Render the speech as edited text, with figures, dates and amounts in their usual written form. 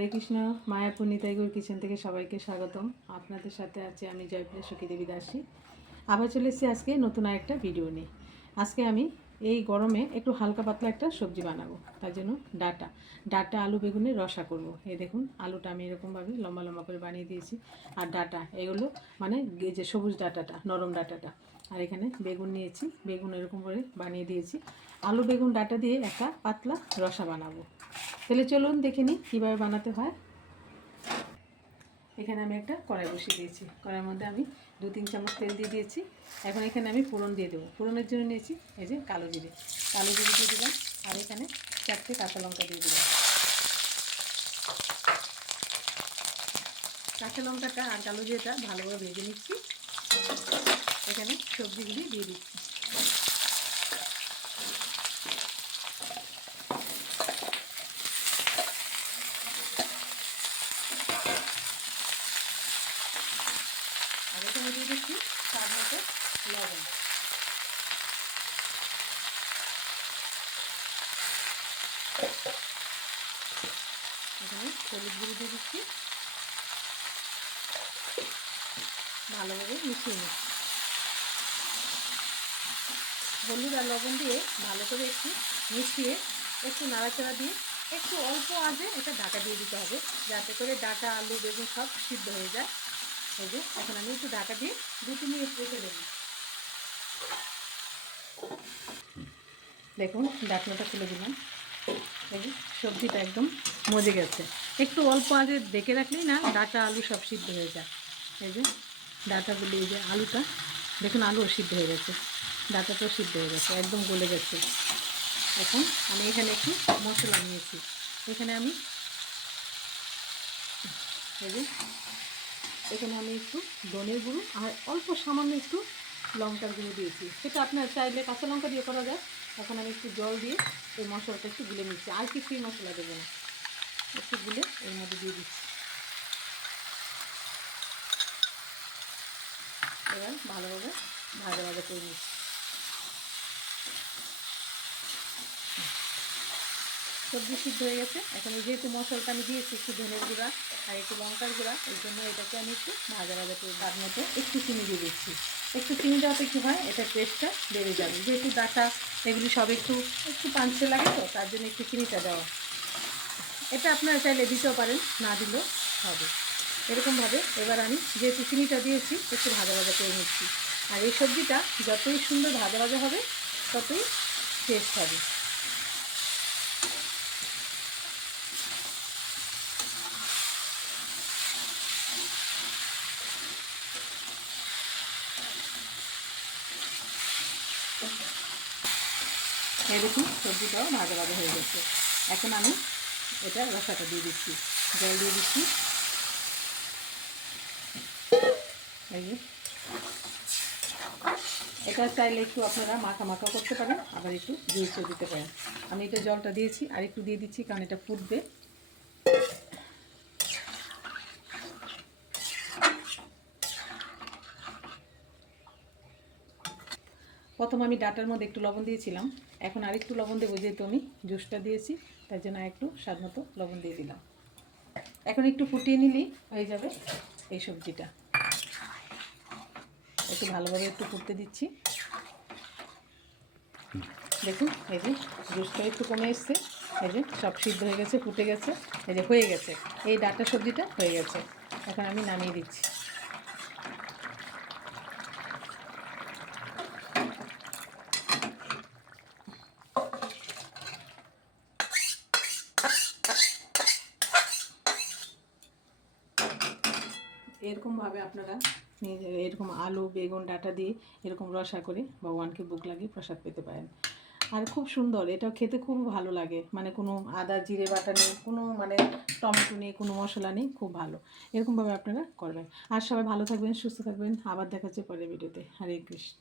হরে Krishna. Mayapur Nitaigaur kitchen থেকে সবাইকে স্বাগতম। আপনাদের সাথে আছে আমি জয়প্রিয়া সখী দেবী দাসী। আবার চলে এসেছি আজকে নতুন আরেকটা ভিডিও নিয়ে। আজকে আমি এই গরমে একটু হালকা পাতলা একটা সবজি বানাবো, তার জন্য ডাটা আলু বেগুনের রসা করব। এই দেখুন, আলুটা আমি এরকমভাবে লম্বা লম্বা করে বানিয়ে দিয়েছি, আর ডাটা এগুলো মানে এই যে সবুজ ডাটাটা, নরম ডাটাটা, আর এখানে বেগুন নিয়েছি, বেগুন এরকম করে বানিয়ে দিয়েছি। আলু বেগুন ডাটা দিয়ে একটা পাতলা রসা বানাবো। তাহলে চলুন দেখে নিই কীভাবে বানাতে হয়। এখানে আমি একটা কড়াই বসিয়ে দিয়েছি, কড়াইয়ের মধ্যে আমি 2-3 চামচ তেল দিয়ে দিয়েছি। এখন এখানে আমি ফোড়ন দিয়ে দেবো। ফোড়নের জন্য নিয়েছি এই যে কালো জিরে দিয়ে দিলাম, আর এখানে 4টে কাঁচা লঙ্কা দিয়ে দিলাম। কাঁচা লঙ্কাটা আর কালো জিরেটা ভালোভাবে ভেজে নিচ্ছি। এখানে সবজিগুলি দিয়ে দিচ্ছি। আর এখানে দিয়ে দিচ্ছি স্বাদ মতো লবণ। এখানে হলুদ গুঁড়ো দিয়ে দিচ্ছি, ভালোভাবে মিশিয়ে নিচ্ছি। হলুদ আর লবণ দিয়ে ভালো করে একটু মিশিয়ে একটু নাড়াচাড়া দিয়ে একটু অল্প আঁচে এটা ঢাকা দিয়ে দিতে হবে, যাতে করে ডাটা আলু বেগুন সব সিদ্ধ হয়ে যায়। এই যে এখন আমি একটু ঢাকা দিয়ে 2-3 মিনিট রেখে দেবো। দেখুন ঢাকনাটা খুলে দিলাম। এই যে সবজিটা একদম মজে গেছে। একটু অল্প আগে দেখে রাখলেই না ডাটা আলু সব সিদ্ধ হয়ে যায়। এই যে ডাটাগুলি, এই যে আলুটা দেখুন, আলুও সিদ্ধ হয়ে গেছে, ডাটাটাও সিদ্ধ হয়ে গেছে, একদম গলে গেছে। এখন আমি এখানে একটু মশলা নিয়েছি। এখানে আমি এই যে এখানে আমি একটু ধনের গুঁড়ো আর অল্প সামান্য একটু লঙ্কার গুঁড়ো দিয়েছি। সেটা আপনার চাইলে কাঁচা লঙ্কা দিয়ে করা যায়। এখন আমি একটু জল দিয়ে এই মশলাটা একটু গুলে নিচ্ছি, আর কিছুই মশলা দেবো না, একটু গুলে এর মধ্যে দিয়ে দিচ্ছি। এবার ভালোভাবে ভাজা ভাজা করে নিচ্ছি। সবজি সিদ্ধ হয়ে গেছে। এখন যেহেতু মশলাটা আমি দিয়েছি একটু ধনের গুঁড়া আর একটু লঙ্কার গুঁড়া, এই জন্য এটাকে আমি একটু ভাজা ভাজা করে তার মতো একটু চিনি দিয়ে দিচ্ছি। একটু চিনি দেওয়াতে কী হয়, এটা টেস্টটা বেড়ে যাবে। যেহেতু ডাটা এগুলি সব একটু একটু পাঞ্চে লাগে, তো তার জন্য একটু চিনিটা দেওয়া। এটা আপনারা চাইলে দিতেও পারেন, না দিলেও হবে। এরকমভাবে এবার আমি যেহেতু চিনিটা দিয়েছি একটু ভাজা ভাজা করে নিচ্ছি। আর এই সবজিটা যতই সুন্দর ভাজা ভাজা হবে ততই টেস্ট হবে। এই দেখুন সবজিটাও ভাজা ভাজা হয়ে গেছে। এখন আমি এটা রসাটা দিয়ে দিচ্ছি, জল দিয়ে দিচ্ছি। এই যে এটা চাইলে একটু আপনারা মাখা মাখা করতে পারেন, আবার একটু জুসও দিতে পারেন। আমি এটা জলটা দিয়েছি, আর একটু দিয়ে দিচ্ছি কারণ এটা ফুটবে। প্রথম আমি ডাটার মধ্যে একটু লবণ দিয়েছিলাম, এখন আরেকটু লবণ দেবো, যেহেতু আমি জুসটা দিয়েছি তার জন্য একটু স্বাদ মতো লবণ দিয়ে দিলাম। এখন একটু ফুটিয়ে নিলেই হয়ে যাবে এই সবজিটা। একটু ভালোভাবে একটু ফুটতে দিচ্ছি। দেখুন এই যে জুসটা একটু কমে এসছে, এই যে সব সিদ্ধ হয়ে গেছে, ফুটে গেছে, এই যে হয়ে গেছে, এই ডাটা সবজিটা হয়ে গেছে। এখন আমি নামিয়ে দিচ্ছি। এরকমভাবে আপনারা এরকম আলু বেগুন ডাটা দিয়ে এরকম রসা করে ভগবানকে ভোগ লাগিয়ে প্রসাদ পেতে পারেন। আর খুব সুন্দর, এটা খেতে খুব ভালো লাগে। মানে কোনো আদা জিরে বাটা নেই, কোনো মানে টমেটো নেই, কোনো মশলা নেই, খুব ভালো। এরকমভাবে আপনারা করবেন। আর সবাই ভালো থাকবেন, সুস্থ থাকবেন। আবার দেখা হচ্ছে পরের ভিডিওতে। হরে কৃষ্ণ।